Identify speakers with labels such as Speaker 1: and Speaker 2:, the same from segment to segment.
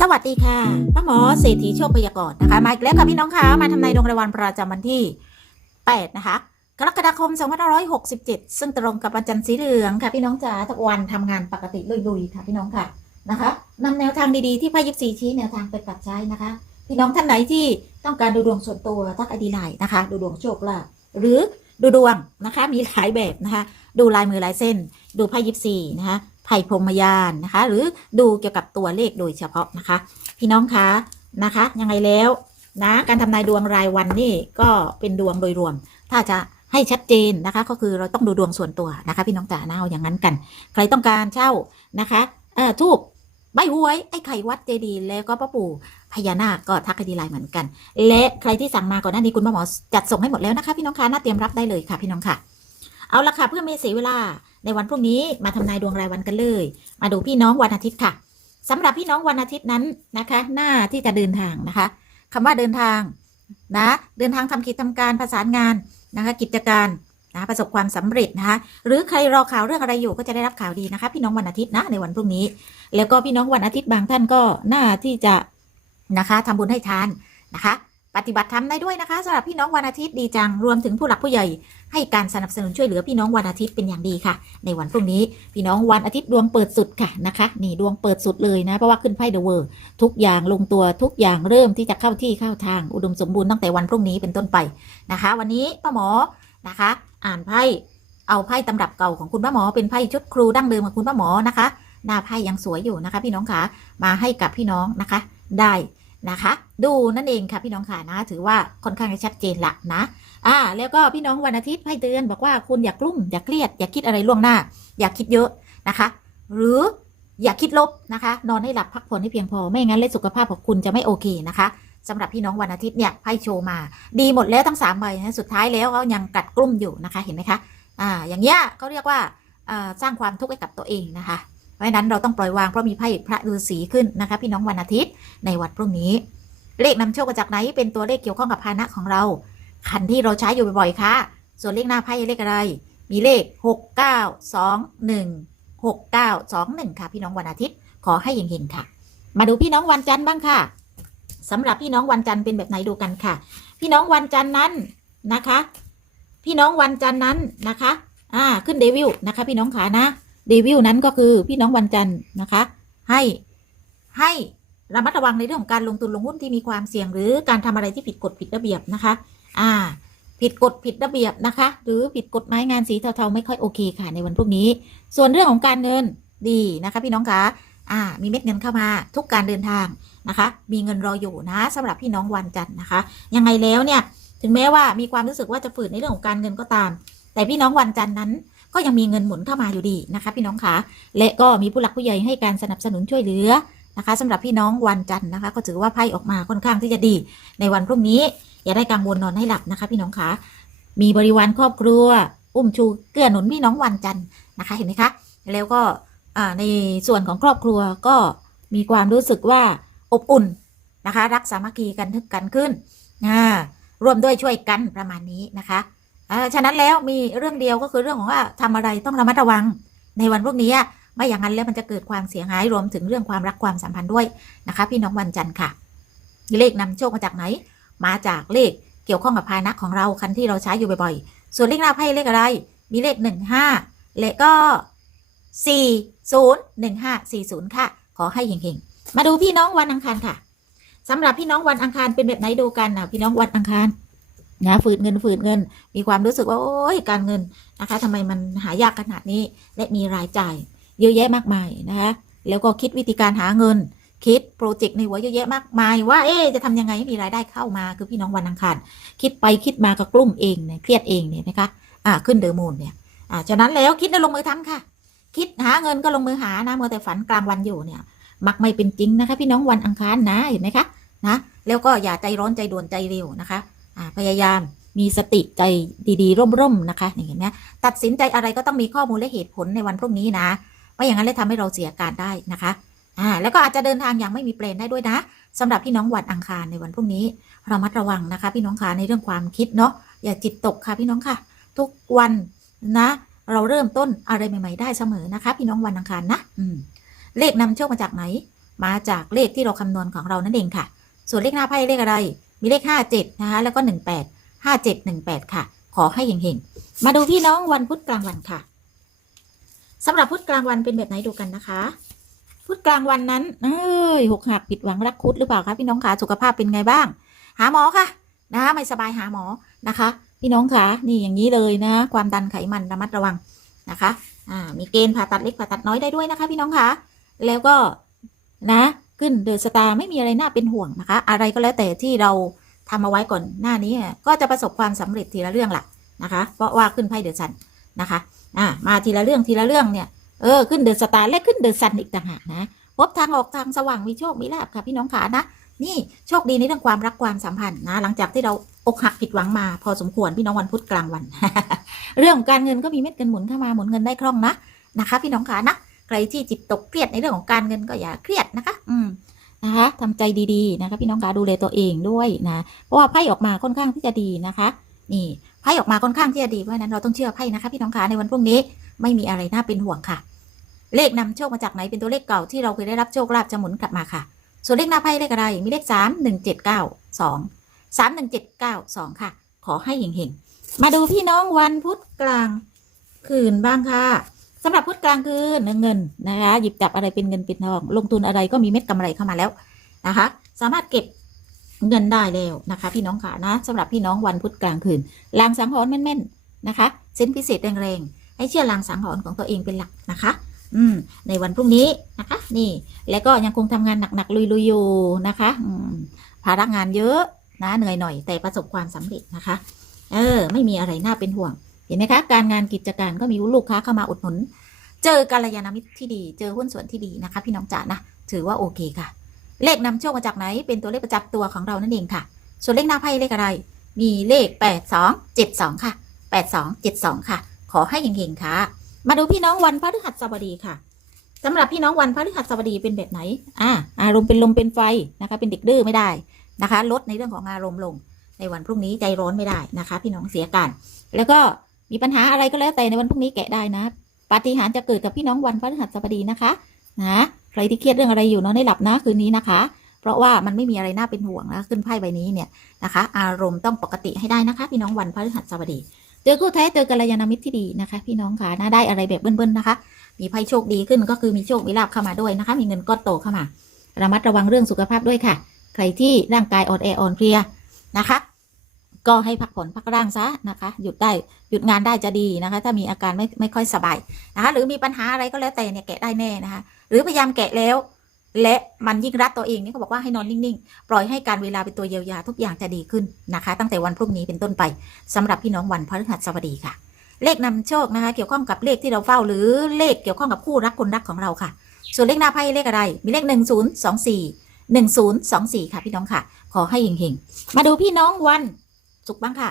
Speaker 1: สวัสดีค่ะป้าหมอเศรษฐีโชคพยากรณ์นะคะ มาอีกแล้วค่ะพี่น้องคะมาทำนายดวงรายวันประจำวันที่ 8 นะคะ กรกฎาคม 2567 ซึ่งตรงกับวันจันทร์สีเหลืองค่ะพี่น้องจ๋าทุกวันทำงานปกติลุยๆค่ะพี่น้องค่ะนะคะนำแนวทางดีๆที่พายิบสีชี้แนวทางไปปรับใช้นะคะ พี่น้องท่านไหนที่ต้องการดูดวงส่วนตัวทักอดีไลน์นะคะ ดูดวงโชคลาภหรือดูดวงนะคะ มีหลายแบบนะคะ ดูลายมือลายเส้น ดูไพ่ยิปซีนะคะ ไพ่พรมยานนะคะ หรือดูเกี่ยวกับตัวเลขโดยเฉพาะนะคะ พี่น้องคะนะคะยังไงแล้วนะการทำนายดวงรายวันนี่ก็เป็นดวงโดยรวม ถ้าจะให้ชัดเจนนะคะ ก็คือเราต้องดูดวงส่วนตัวนะคะ พี่น้องจ๋านะเอาอย่างนั้นกัน ใครต้องการเช่านะคะเอ่อทูบใบหวยไอ้ไข่วัดเจดีย์แล้วก็พ่อปู่พญานาคก็ทักไอดีไลน์เหมือนกัน และใครที่สั่งมาก่อนหน้านี้คุณหมอจัดส่งให้หมดแล้วนะคะ พี่น้องคะน่าเตรียมรับได้เลยค่ะ พี่น้องค่ะ เอาละค่ะเพื่อไม่เสียเวลา ในวันพรุ่งนี้มาทำนายดวงรายวันกันเลย มาดูพี่น้องวันอาทิตย์ค่ะสำหรับพี่น้องวันอาทิตย์นั้นนะคะ หน้าที่จะเดินทางนะคะคำว่าเดินทางนะเดินทางทำกิจทำการประสานงานนะคะ กิจการนะประสบความสำเร็จนะคะหรือใครรอข่าวเรื่องอะไรอยู่ก็จะได้รับข่าวดีนะคะ พี่น้องวันอาทิตย์นะในวันพรุ่งนี้ แล้วก็พี่น้องวันอาทิตย์บางท่านก็หน่าที่จะนะคะทำบุญให้ทานนะคะ ปฏิบัติธรรมได้ด้วยนะคะสำหรับพี่น้องวันอาทิตย์ดีจังรวมถึงผู้หลักผู้ใหญ่ ให้การสนับสนุนช่วยเหลือพี่น้องวันอาทิตย์เป็นอย่างดีค่ะ ในวันพรุ่งนี้พี่น้องวันอาทิตย์ดวงเปิดสุดค่ะนะคะนี่ดวงเปิดสุดเลยนะเพราะว่าขึ้นไพ่เดอะเวอร์ทุกอย่างลงตัวทุกอย่างเริ่มที่จะเข้าที่เข้าทางอุดมสมบูรณ์ตั้งแต่วันพรุ่งนี้เป็นต้นไปนะคะ วันนี้ป้าหมอนะคะ อ่านไพ่เอาไพ่ตำรับเก่าของคุณป้าหมอเป็นไพ่ชุดครูดั้งเดิมของคุณป้าหมอนะคะ หน้าไพ่ยังสวยอยู่นะคะ พี่น้องคะมาให้กับพี่น้องนะคะ ได้ นะคะ ดูนั่นเองค่ะพี่น้องค่ะนะ ถือว่าค่อนข้างจะชัดเจนละนะ อ่า แล้วก็พี่น้องวันอาทิตย์ไพ่เตือนบอกว่าคุณอย่ากลุ้มอย่าเครียด อย่าคิดอะไรล่วงหน้า อย่าคิดเยอะนะคะ หรืออย่าคิดลบนะคะ นอนให้หลับพักผ่อนให้เพียงพอไม่งั้นเลยสุขภาพของคุณจะไม่โอเคนะคะสำหรับพี่น้องวันอาทิตย์เนี่ยไพ่โชว์มา ดีหมดแล้วทั้งสามใบนะสุดท้ายแล้วเขายังกัดกลุ้มอยู่นะคะเห็นไหมคะอ่าอย่างเงี้ยเขาเรียกว่าสร้างความทุกข์ให้กับตัวเองนะคะ เพราะฉะนั้นเราต้องปล่อยวางเพราะมีไพ่พระฤาษีขึ้นนะคะ พี่น้องวันอาทิตย์ในวันพรุ่งนี้ เลขนำโชคมาจากไหนเป็นตัวเลขเกี่ยวข้องกับพาหนะของเรา คันที่เราใช้อยู่บ่อยๆค่ะ ส่วนเลขหน้าไพ่เลขอะไร มีเลข 6 9 2 1 6 9 2 1 ค่ะ พี่น้องวันอาทิตย์ขอให้เฮงๆค่ะ มาดูพี่น้องวันจันทร์บ้างค่ะสำหรับพี่น้องวันจันทร์เป็นแบบไหนดูกันค่ะ พี่น้องวันจันทร์นั้นนะคะ พี่น้องวันจันทร์นั้นนะคะ อ่าขึ้นเดวิลนะคะ พี่น้องขานะ เดวิลนั้นก็คือพี่น้องวันจันทร์นะคะ ให้ให้ระมัดระวังในเรื่องของการลงทุนลงหุ้นที่มีความเสี่ยง หรือการทำอะไรที่ผิดกฎผิดระเบียบนะคะ อ่า ผิดกฎผิดระเบียบนะคะ หรือผิดกฎหมายงานสีเทาๆไม่ค่อยโอเคค่ะในวันพรุ่งนี้ ส่วนเรื่องของการเงินดีนะคะ พี่น้องคะอ่า มีเม็ดเงินเข้ามาทุกการเดินทางนะคะ มีเงินรออยู่นะสำหรับพี่น้องวันจันทร์นะคะ ยังไงแล้วเนี่ย ถึงแม้ว่ามีความรู้สึกว่าจะฝืนในเรื่องของการเงินก็ตาม แต่พี่น้องวันจันทร์นั้น ก็ยังมีเงินหมุนเข้ามาอยู่ดีนะคะ พี่น้องคะและก็มีผู้หลักผู้ใหญ่ให้การสนับสนุนช่วยเหลือนะคะสำหรับพี่น้องวันจันทร์นะคะ ก็ถือว่าไพ่ออกมาค่อนข้างที่จะดี ในวันพรุ่งนี้ อย่าได้กังวลนอนให้หลับนะคะ พี่น้องคะมีบริวารครอบครัว อุ้มชูเกื้อหนุนพี่น้องวันจันทร์นะคะเห็นไหมคะแล้วก็ในส่วนของครอบครัวก็มีความรู้สึกว่าอบอุ่นนะคะ รักสามัคคีกันทึกกันขึ้นร่วมด้วยช่วยกันประมาณนี้นะคะ ฉะนั้นแล้วมีเรื่องเดียวก็คือเรื่องของว่าทำอะไรต้องระมัดระวังในวันพรุ่งนี้ไม่อย่างนั้นแล้วมันจะเกิดความเสียหายรวมถึงเรื่องความรักความสัมพันธ์ด้วยนะคะ พี่น้องวันจันทร์ค่ะ เลขนำโชคมาจากไหน มาจากเลขเกี่ยวข้องกับพานะของเราคันที่เราใช้อยู่บ่อยๆ ส่วนเลขหน้าไพ่เลขอะไร มีเลขหนึ่งห้าและก็สี่ศูนย์หนึ่งห้าสี่ศูนย์ค่ะ ขอให้เฮงๆ มาดูพี่น้องวันอังคารค่ะสำหรับพี่น้องวันอังคารเป็นแบบไหนดูกันนะพี่น้องวันอังคาร นะฝืดเงินฝืดเงิน มีความรู้สึกว่าโอ้ยการเงินนะคะทำไมมันหายากขนาดนี้และมีรายจ่าย เยอะแยะมากมายนะคะแล้วก็คิดวิธีการหาเงิน คิดโปรเจกต์ในหัวเยอะแยะมากมาย ว่าเอ๊จะทำยังไงให้มีรายได้เข้ามาคือพี่น้องวันอังคารคิดไปคิดมาก็กลุ้มเองเนี่ยเครียดเองเนี่ยนะคะอ่าขึ้นเดอร์มูนเนี่ยอ่าฉะนั้นแล้วคิดแล้วลงมือทำค่ะ คิดหาเงินก็ลงมือหานะมัวแต่ฝันกลางวันอยู่เนี่ย มักไม่เป็นจริงนะคะ พี่น้องวันอังคารนะเห็นไหมคะนะแล้วก็อย่าใจร้อนใจด่วนใจเร็วนะคะ พยายามมีสติใจดีๆ ร่มๆนะคะเห็นไหมตัดสินใจอะไรก็ต้องมีข้อมูลและเหตุผลในวันพรุ่งนี้นะไม่อย่างนั้นเลยทำให้เราเสียการได้นะคะอ่าแล้วก็อาจจะเดินทางอย่างไม่มีเปลนได้ด้วยนะสำหรับพี่น้องวันอังคารในวันพรุ่งนี้เรามัดระวังนะคะ พี่น้องคะในเรื่องความคิดเนาะอย่าจิตตกค่ะพี่น้องค่ะ ทุกวันนะ เราเริ่มต้นอะไรใหม่ ๆ ได้เสมอนะคะ พี่น้องวันอังคารนะอืมเลขนำโชคมาจากไหน มาจากเลขที่เราคำนวณของเรานั่นเองค่ะ ส่วนเลขหน้าไพ่เลขอะไร มีเลข 57 นะคะ แล้วก็ 18 57 18 ค่ะ ขอให้เฮงๆ มาดูพี่น้องวันพุธกลางวันค่ะสำหรับพุธกลางวันเป็นแบบไหนดูกันนะคะพุธกลางวันนั้น เอ้ยหกหักผิดหวังรักคุดหรือเปล่าคะพี่น้องคะสุขภาพเป็นไงบ้าง หาหมอค่ะนะคะไม่สบายหาหมอนะคะ พี่น้องคะนี่อย่างนี้เลยนะ ความดันไขมันระมัดระวังนะคะ อ่ามีเกณฑ์ผ่าตัดเล็กผ่าตัดน้อยได้ด้วยนะคะ พี่น้องคะแล้วก็นะ ขึ้นเดอะสตาร์ไม่มีอะไรน่าเป็นห่วงนะคะ อะไรก็แล้วแต่ที่เราทำเอาไว้ก่อนหน้านี้ก็จะประสบความสำเร็จทีละเรื่องละนะคะ เพราะว่าขึ้นไพ่เดอะซันนะคะอ่ามาทีละเรื่องทีละเรื่องเนี่ยเออขึ้นเดอะสตาร์และขึ้นเดอะซันอีกต่างหากนะพบทางออกทางสว่างมีโชคมีลาภค่ะพี่น้องขานะนี่โชคดีในเรื่องความรักความสัมพันธ์นะหลังจากที่เราอกหักผิดหวังมาพอสมควรพี่น้องวันพุธกลางวัน เรื่องของการเงินก็มีเม็ดเงินหมุนเข้ามาหมุนเงินได้คล่องนะนะคะ พี่น้องขานะ ใครที่จิตตกเครียดในเรื่องของการเงินก็อย่าเครียดนะคะ อืมนะคะทำใจดีๆนะคะ พี่น้องขาดูแลตัวเองด้วยนะเพราะว่าไพ่ออกมาค่อนข้างที่จะดีนะคะ นี่ไพ่ออกมาค่อนข้างที่จะดีเพราะนั้นเราต้องเชื่อไพ่นะคะ พี่น้องขาในวันพรุ่งนี้ไม่มีอะไรน่าเป็นห่วงค่ะ เลขนำโชคมาจากไหนเป็นตัวเลขเก่าที่เราเคยได้รับโชคลาภจะหมุนกลับมาค่ะ ส่วนเลขหน้าไพ่เลขอะไรมีเลขสามหนึ่งเจ็ดเก้าสองสามหนึ่งเจ็ดเก้าสองค่ะ ขอให้เห็งๆมาดูพี่น้องวันพุธกลางคืนบ้างค่ะ สำหรับพุทธกลางคืนเงินนะคะหยิบจับอะไรเป็นเงินเป็นทอง ลงทุนอะไรก็มีเม็ดกำไรเข้ามาแล้วนะคะ สามารถเก็บเงินได้แล้วนะคะ พี่น้องค่ะนะสำหรับพี่น้องวันพุธกลางคืนลางสังหรณ์แม่นๆนะคะเส้นพิเศษแรงๆให้เชื่อลางสังหรณ์ของตัวเองเป็นหลักนะคะ อืมในวันพรุ่งนี้นะคะ นี่แล้วก็ยังคงทำงานหนักๆลุยๆอยู่นะคะอืมภาระงานเยอะนะเหนื่อยหน่อยแต่ประสบความสำเร็จนะคะ เออ ไม่มีอะไรน่าเป็นห่วง เห็นไหมคะ การงานกิจการก็มีลูกค้าเข้ามาอุดหนุน เจอกัลยาณมิตรที่ดี เจอหุ้นส่วนที่ดีนะคะ พี่น้องจ๋านะ ถือว่าโอเคค่ะ เลขนำโชคมาจากไหน เป็นตัวเลขประจำตัวของเรานั่นเองค่ะ ส่วนเลขหน้าไพ่เลขอะไร มีเลข 8 2 7 2 ค่ะ 8 2 7 2 ค่ะ ขอให้เฮงๆค่ะ มาดูพี่น้องวันพฤหัสบดีค่ะสำหรับพี่น้องวันพฤหัสบดีเป็นแบบไหน อ่า อารมณ์เป็นลมเป็นไฟนะคะ เป็นเด็กดื้อไม่ได้นะคะ ลดในเรื่องของอารมณ์ลง ในวันพรุ่งนี้ใจร้อนไม่ได้นะคะ พี่น้องเสียการ แล้วก็ มีปัญหาอะไรก็แล้วแต่ในวันพรุ่งนี้แกะได้นะ ปาฏิหาริย์จะเกิดกับพี่น้องวันพฤหัสบดีนะคะนะใครที่เครียดเรื่องอะไรอยู่นอนให้หลับนะคืนนี้นะคะ เพราะว่ามันไม่มีอะไรน่าเป็นห่วงนะขึ้นไพ่ใบนี้เนี่ยนะคะ อารมณ์ต้องปกติให้ได้นะคะ พี่น้องวันพฤหัสบดีเจอคู่แท้เจอกัลยาณมิตรที่ดีนะคะ พี่น้องค่ะน่าได้อะไรแบบเบิ้ลๆนะคะ มีไพ่โชคดีขึ้นก็คือมีโชคมีลาภเข้ามาด้วยนะคะ มีเงินก้อนโตเข้ามา ระมัดระวังเรื่องสุขภาพด้วยค่ะ ใครที่ร่างกายอ่อนแออ่อนเพลียนะคะ ก็ให้พักผ่อนพักร่างซะนะคะหยุดได้หยุดงานได้จะดีนะคะ ถ้ามีอาการไม่ไม่ค่อยสบายนะคะ หรือมีปัญหาอะไรก็แล้วแต่เนี่ยแกะได้แน่นะคะ หรือพยายามแกะแล้ว และมันยิ่งรัดตัวเองเนี่ยเขาบอกว่าให้นอนนิ่งๆ ปล่อยให้การเวลาเป็นตัวเยียวยาทุกอย่างจะดีขึ้นนะคะ ตั้งแต่วันพรุ่งนี้เป็นต้นไปสำหรับพี่น้องวันพฤหัสบดีค่ะ เลขนำโชคนะคะ เกี่ยวข้องกับเลขที่เราเฝ้าหรือเลขเกี่ยวข้องกับคู่รักคนรักของเราค่ะ ส่วนเลขหน้าไพ่เลขอะไร มีเลขหนึ่งศูนย์สองสี่หนึ่งศูนย์สองสี่ค่ะพี่น้องค่ะ ขอให้เฮงๆมาดูพี่น้องวัน ศุกร์บ้างค่ะ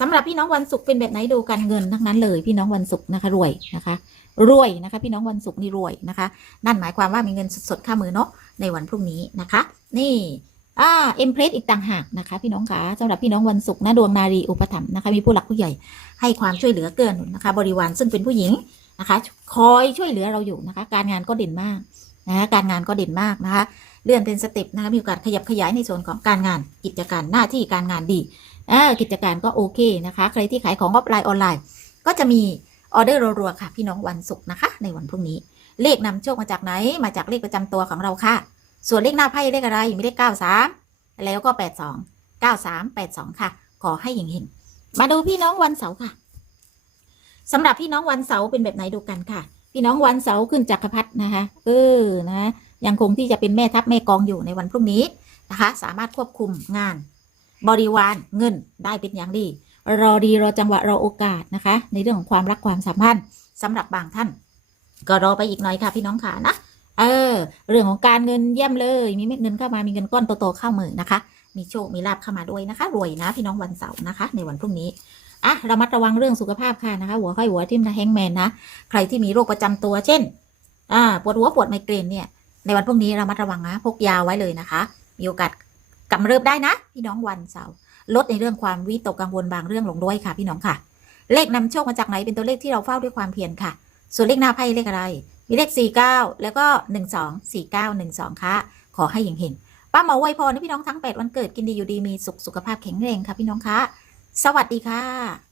Speaker 1: สำหรับพี่น้องวันศุกร์เป็นแบบไหนดูกันเงินทั้งนั้นเลยพี่น้องวันศุกร์นะคะรวยนะคะ รวยนะคะ พี่น้องวันศุกร์นี่รวยนะคะ นั่นหมายความว่ามีเงินสดๆข้ามือเนาะในวันพรุ่งนี้นะคะ นี่อ่าเอ็มเพรสอีกต่างหากนะคะ พี่น้องคะสำหรับพี่น้องวันศุกร์นะดวงนารีอุปถัมภ์นะคะ มีผู้หลักผู้ใหญ่ให้ความช่วยเหลือเกื้อหนุนนะคะ บริวารซึ่งเป็นผู้หญิงนะคะ คอยช่วยเหลือเราอยู่นะคะ การงานก็เด่นมากนะคะการงานก็เด่นมากนะคะ เลื่อนเป็นสเต็ปนะคะมีโอกาสขยับขยายในส่วนของการงานกิจการหน้าที่การงานดี กิจการก็โอเคนะคะ ใครที่ขายของออฟไลน์ออนไลน์ ก็จะมีออเดอร์รัวๆค่ะ พี่น้องวันศุกร์นะคะ ในวันพรุ่งนี้ เลขนำโชคมาจากไหน มาจากเลขประจำตัวของเราค่ะ ส่วนเลขหน้าไพ่เลขอะไรมีเลข93แล้วก็82 93 82ค่ะ ขอให้เห็นๆมาดูพี่น้องวันเสาร์ค่ะสำหรับพี่น้องวันเสาร์เป็นแบบไหนดูกันค่ะ พี่น้องวันเสาร์ขึ้นจักรพรรดินะคะ เออนะยังคงที่จะเป็นแม่ทัพแม่กองอยู่ในวันพรุ่งนี้นะคะ สามารถควบคุมงาน บริวารเงินได้เป็นอย่างดี รอดีรอจังหวะรอโอกาสนะคะ ในเรื่องของความรักความสัมพันธ์สำหรับบางท่าน ก็รอไปอีกหน่อยค่ะพี่น้องขานะเออ เรื่องของการเงินเยี่ยมเลย มีเม็ดเงินเข้ามามีเงินก้อนโตๆเข้ามือนะคะ มีโชคมีลาบเข้ามาด้วยนะคะ รวยนะพี่น้องวันเสาร์นะคะ ในวันพรุ่งนี้อะระมัดระวังเรื่องสุขภาพค่ะนะคะ หัวไข้หัวทิ่มนะแฮงแมนนะใครที่มีโรคประจำตัวเช่นอ่าปวดหัวปวดไมเกรนเนี่ยในวันพรุ่งนี้ระมัดระวังนะพกยาไว้เลยนะคะ มีโอกาส กำเริบได้นะ พี่น้องวันเสาร์ลดในเรื่องความวิตกกังวลบางเรื่องลงด้วยค่ะ พี่น้องค่ะ เลขนำโชคมาจากไหนเป็นตัวเลขที่เราเฝ้าด้วยความเพียรค่ะ ส่วนเลขหน้าไพ่เลขอะไร มีเลข 49 แล้วก็ 124912 ค่ะ ขอให้เห็นๆป้าหมอไวยพรที่พี่น้องทั้ง 8 วันเกิดกินดีอยู่ดีมีสุขสุขภาพแข็งแรงค่ะพี่น้องค่ะ สวัสดีค่ะ